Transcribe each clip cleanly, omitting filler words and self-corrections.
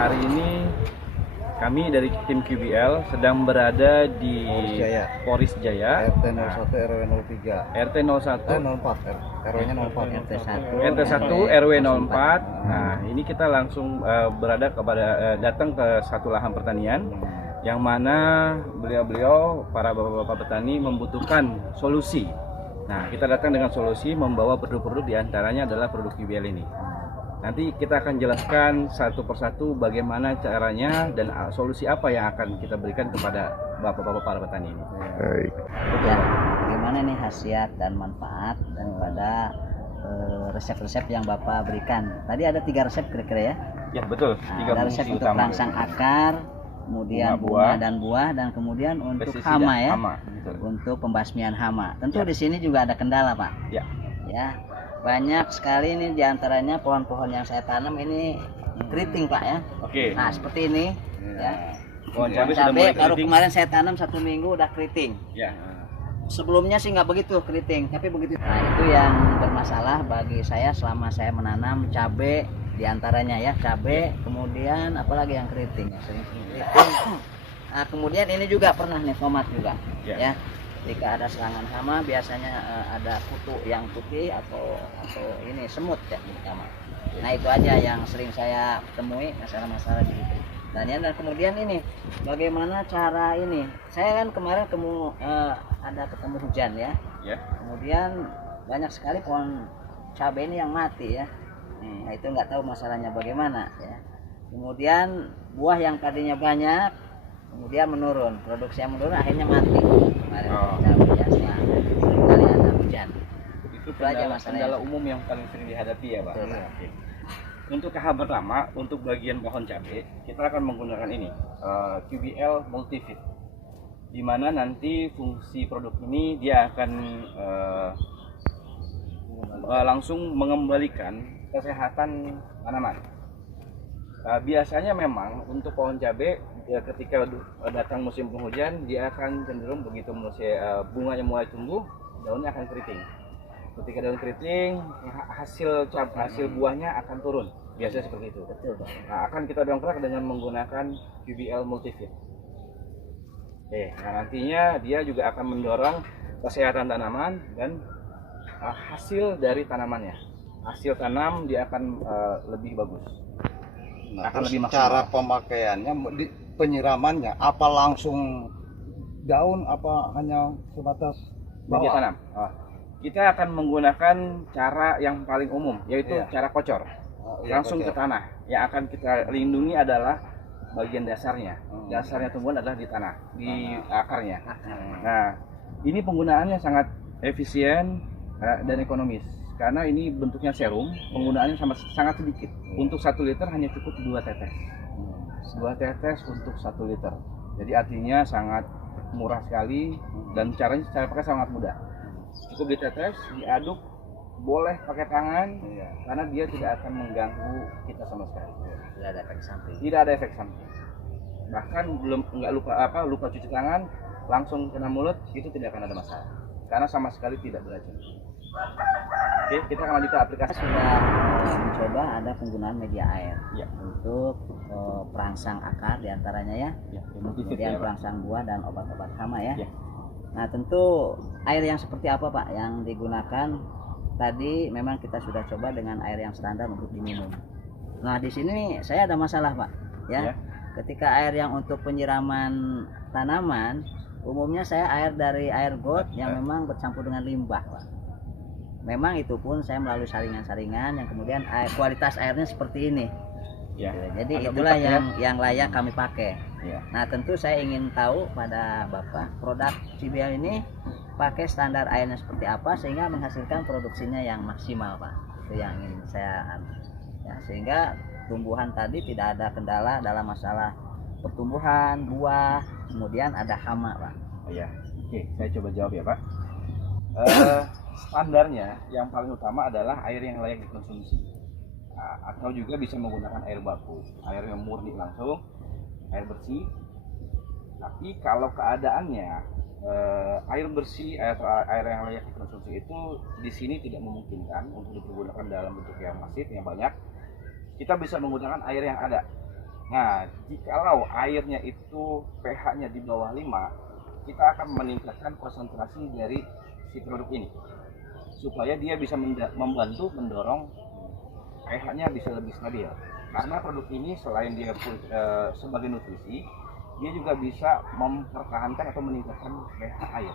hari ini kami dari tim QBL sedang berada di Poris Jaya, RT 01 RW 03. RT 01 04 RW-nya 04. RT 1 RW 04. Nah, ini kita langsung berada datang ke satu lahan pertanian yang mana beliau-beliau para bapak-bapak petani membutuhkan solusi. Nah, kita datang dengan solusi membawa produk-produk diantaranya adalah produk QBL ini. Nanti kita akan jelaskan satu persatu bagaimana caranya dan solusi apa yang akan kita berikan kepada bapak-bapak para petani ini. Ya, bagaimana nih khasiat dan manfaat daripada resep-resep yang Bapak berikan. Tadi ada 3 resep kira-kira ya? Ya betul. Nah, ada resep untuk perangsang akar, kemudian bunga dan buah, dan kemudian untuk hama ya, untuk pembasmian hama. Tentu di sini juga ada kendala Pak. Ya. Ya. Banyak sekali ini diantaranya pohon-pohon yang saya tanam ini keriting Pak ya. Oke. Nah seperti ini ya. Pohon cabai baru kemarin saya tanam 1 minggu udah keriting. Ya. Sebelumnya sih nggak begitu keriting, tapi begitu. Nah itu yang bermasalah bagi saya selama saya menanam cabai diantaranya ya, cabai, kemudian apalagi yang keriting ya, sering keriting. Nah kemudian ini juga pernah nih tomat juga ya. Jika ada serangan hama biasanya ada kutu yang putih atau ini semut ya di hama. Nah itu aja yang sering saya temui masalah-masalah di situ. Dan kemudian ini bagaimana cara ini? Saya kan kemarin ada ketemu hujan ya. Kemudian banyak sekali pohon cabai ini yang mati ya. Nah itu nggak tahu masalahnya bagaimana ya. Kemudian buah yang tadinya banyak kemudian menurun, produksinya menurun, akhirnya mati kemarin. Kali ada hujan. Itu kendala umum yang paling sering dihadapi ya Pak. Untuk tahap pertama, untuk bagian pohon cabai kita akan menggunakan ini QBL Multifit, di mana nanti fungsi produk ini dia akan langsung mengembalikan kesehatan tanaman. Biasanya memang untuk pohon cabai ya, ketika datang musim penghujan dia akan cenderung begitu bunganya mulai tumbuh, daunnya akan keriting. Ketika daun keriting, hasil buahnya akan turun. Biasanya seperti itu. Nah, akan kita dongkrak dengan menggunakan QBL Multifit. Nah nantinya dia juga akan mendorong kesehatan tanaman dan hasil dari tanamannya. Hasil tanam dia akan lebih bagus. Nah, akan lebih maksimal. Cara pemakaiannya, penyiramannya, apa langsung daun, apa hanya sebatas media tanam? Kita akan menggunakan cara yang paling umum, yaitu cara kocor, langsung ke tanah. Yang akan kita lindungi adalah bagian dasarnya. Dasarnya tumbuhan adalah di tanah, di akarnya. Nah, ini penggunaannya sangat efisien dan ekonomis. Karena ini bentuknya serum, penggunaannya sangat sedikit. Untuk 1 liter hanya cukup 2 tetes. 2 tetes untuk 1 liter. Jadi artinya sangat murah sekali dan cara pakai sangat mudah. Cukup ditetes, diaduk, boleh pakai tangan, karena dia tidak akan mengganggu kita sama sekali. Tidak ada efek samping. Tidak ada efek samping. Bahkan nggak lupa cuci tangan, langsung kena mulut itu tidak akan ada masalah. Karena sama sekali tidak beracun. Oke, kita akan lanjut ke aplikasi. Sudah mencoba ada penggunaan media air untuk perangsang akar diantaranya ya, kemudian perangsang buah dan obat-obat hama ya. Nah tentu air yang seperti apa Pak yang digunakan? Tadi memang kita sudah coba dengan air yang standar untuk diminum. Nah di sini saya ada masalah Pak ya. Ketika air yang untuk penyiraman tanaman umumnya saya air dari air got yang memang bercampur dengan limbah Pak. Memang itu pun saya melalui saringan-saringan yang kemudian kualitas airnya seperti ini. Jadi itulah yang layak kami pakai. Nah tentu saya ingin tahu pada Bapak produk QBL ini pakai standar airnya seperti apa sehingga menghasilkan produksinya yang maksimal Pak. Itu yang ingin saya sehingga tumbuhan tadi tidak ada kendala dalam masalah pertumbuhan buah, kemudian ada hama Pak. Oke, saya coba jawab ya Pak. Standarnya yang paling utama adalah air yang layak dikonsumsi, atau juga bisa menggunakan air baku, air yang murni langsung, air bersih. Tapi kalau keadaannya air bersih atau air yang layak dikonsumsi itu di sini tidak memungkinkan untuk dipergunakan dalam bentuk yang masif yang banyak, kita bisa menggunakan air yang ada. Nah, jikalau airnya itu pH-nya di bawah 5, kita akan meningkatkan konsentrasi dari si produk ini supaya dia bisa membantu mendorong pH-nya bisa lebih stabil. Karena produk ini selain dia sebagai nutrisi, dia juga bisa mempertahankan atau meningkatkan pH air.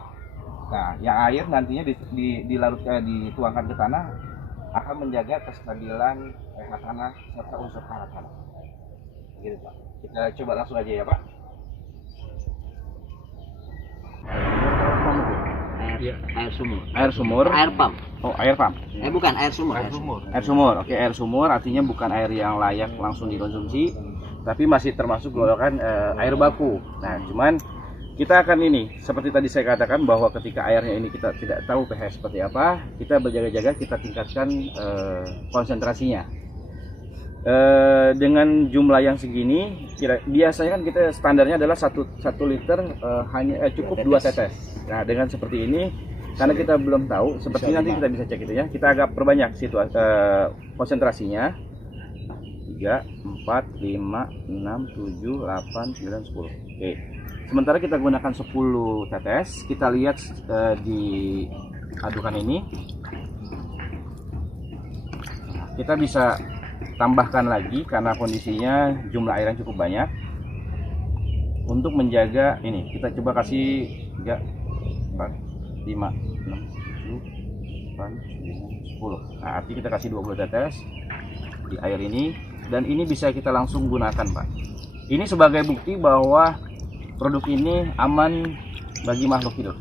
Nah, yang air nantinya dituangkan ke tanah akan menjaga kestabilan pH tanah serta unsur hara tanah. Gitu, Pak. Kita coba langsung aja ya, Pak. Air sumur. Air sumur. Air pump. Oh, air pump. Bukan air sumur. Air sumur. Oke, air sumur artinya bukan air yang layak langsung dikonsumsi, tapi masih termasuk golongan air baku. Nah, cuman kita akan ini, seperti tadi saya katakan bahwa ketika airnya ini kita tidak tahu pH seperti apa, kita berjaga-jaga, kita tingkatkan konsentrasinya. Dengan jumlah yang segini, biasanya kan kita standarnya adalah 1 liter hanya cukup 2 tetes. Nah, dengan seperti ini, karena kita belum tahu, seperti nanti kita bisa cek itu ya, kita agak perbanyak konsentrasinya. 3, 4, 5, 6, 7, 8, 9, 10. Oke. Sementara kita gunakan 10 tetes, kita lihat di adukan ini. Kita bisa tambahkan lagi karena kondisinya jumlah air yang cukup banyak. Untuk menjaga ini, kita coba kasih 3, 4, 5, 6, 7, 8, 9, 10. Nah, artinya kita kasih 20 tetes di air ini, dan ini bisa kita langsung gunakan, Pak. Ini sebagai bukti bahwa produk ini aman bagi makhluk hidup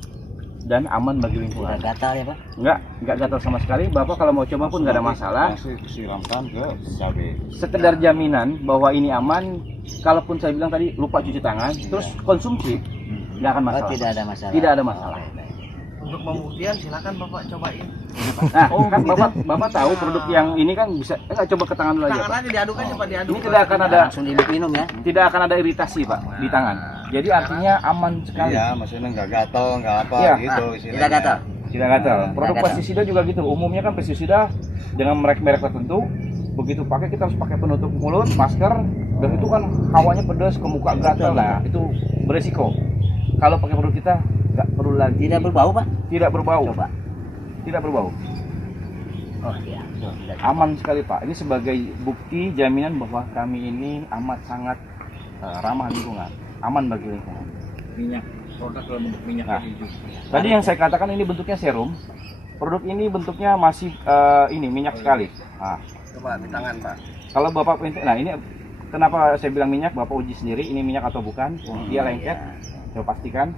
dan aman bagi lingkungan. Tidak gatal ya, Pak? Enggak gatal sama sekali. Bapak kalau mau coba pun nggak ada masalah. Langsung disiramkan ke cabai. Sekedar jaminan bahwa ini aman. Kalaupun saya bilang tadi lupa cuci tangan, terus konsumsi, nggak akan masalah. Tidak ada masalah. Tidak ada masalah. Untuk pembuktian silakan Bapak cobain. Nah, kan Bapak tahu produk yang ini kan bisa coba ke tangan dulu aja. Tangan Pak. aja diaduk aja Pak, diaduk. Ini tidak akan ada Langsung diminum ya. tidak akan ada iritasi, Pak, di tangan. Jadi artinya aman sekali. Iya, maksudnya nggak gatal, nggak apa Iya. gitu. Tidak gatal. Tidak gatal. Produk gatal. pestisida juga gitu. Umumnya kan pestisida dengan merek-merek tertentu, begitu pakai kita harus pakai penutup mulut, masker, dan itu kan hawanya pedas ke muka gatal. Nah, itu beresiko. Kalau pakai produk kita nggak perlu lagi. Tidak berbau, Pak? Tidak berbau. Coba. Tidak berbau. Oh iya. Aman sekali, Pak. Ini sebagai bukti jaminan bahwa kami ini amat sangat ramah lingkungan, aman bagi lingkungan. Minyak, produk dalam bentuk minyak Nah, hijau. tadi yang saya katakan ini bentuknya serum. Produk ini bentuknya masih ini minyak sekali. Nah, Coba di tangan Pak. kalau Bapak nah ini kenapa saya bilang minyak? Bapak uji sendiri ini minyak atau bukan. Dia lengket. Coba pastikan.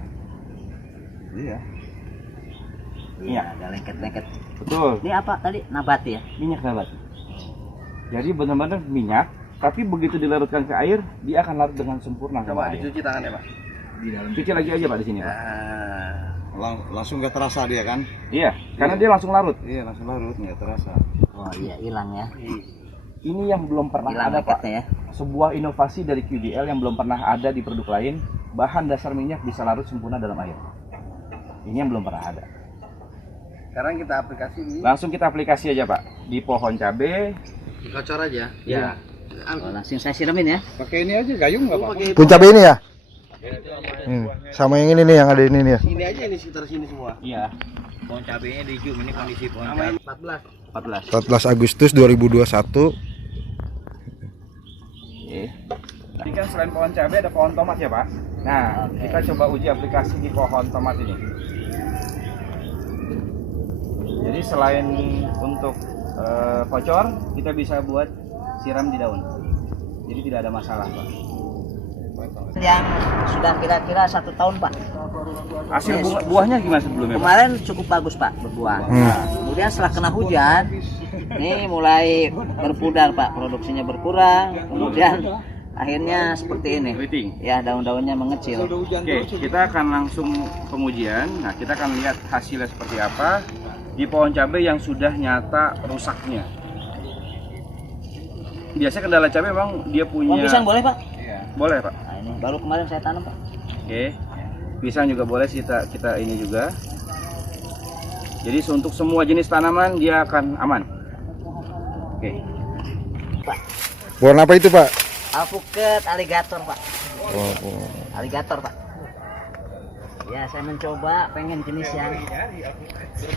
Iya. Iya, ada lengket-lengket. Betul. Ini apa tadi? Nabati ya? Minyak nabati. Jadi benar-benar minyak, tapi begitu dilarutkan ke air, dia akan larut dengan sempurna. Coba sama air. dicuci tangannya Pak. Di dalam. Cuci lagi aja, Pak, di sini, Pak. Langsung nggak terasa dia kan? Iya, karena dia langsung larut. Iya, langsung larut, nggak terasa. Oh iya, hilang ya. Ini yang belum pernah Hilang ada, Pak. lengketnya ya. Sebuah inovasi dari QDL yang belum pernah ada di produk lain. Bahan dasar minyak bisa larut sempurna dalam air. Ini yang belum pernah ada. Sekarang kita aplikasi di Langsung kita aplikasi aja, Pak, di pohon cabai. dikocor aja. Ya. Oh, langsung saya siramin ya. Pakai ini aja gayung nggak apa-apa. Pun cabai ini ya? Sama yang ini nih, yang ada ini nih ya. Sini aja ini sekitar sini semua. Iya. Pohon cabenya di zoom, ini kondisi pohon cabai. 14. 14. 14 Agustus 2021. Oke. Tadi kan selain pohon cabai ada pohon tomat ya, Pak. Nah, kita coba uji aplikasi di pohon tomat ini. Jadi selain untuk kocor, kita bisa buat siram di daun. Jadi tidak ada masalah, Pak. Yang sudah kira-kira 1 tahun, Pak. Hasil buahnya gimana sebelumnya, Pak? Kemarin cukup bagus, Pak, berbuah. Nah, kemudian setelah kena hujan, ini mulai berpudar, Pak. Produksinya berkurang. Kemudian akhirnya seperti ini. Keriting. Ya, daun-daunnya mengecil. Oke, kita akan langsung pengujian. Nah, kita akan lihat hasilnya seperti apa di pohon cabai yang sudah nyata rusaknya. Biasanya kendala cabai memang dia punya. Pohon pisang boleh, Pak? Boleh, Pak. Nah, ini baru kemarin saya tanam, Pak. Oke. Pisang juga boleh, kita ini juga. Jadi untuk semua jenis tanaman dia akan aman. Oke. Warna apa itu, Pak? Alpukat aligator, Pak. Oh. Aligator, Pak. Ya, saya mencoba pengen jenis yang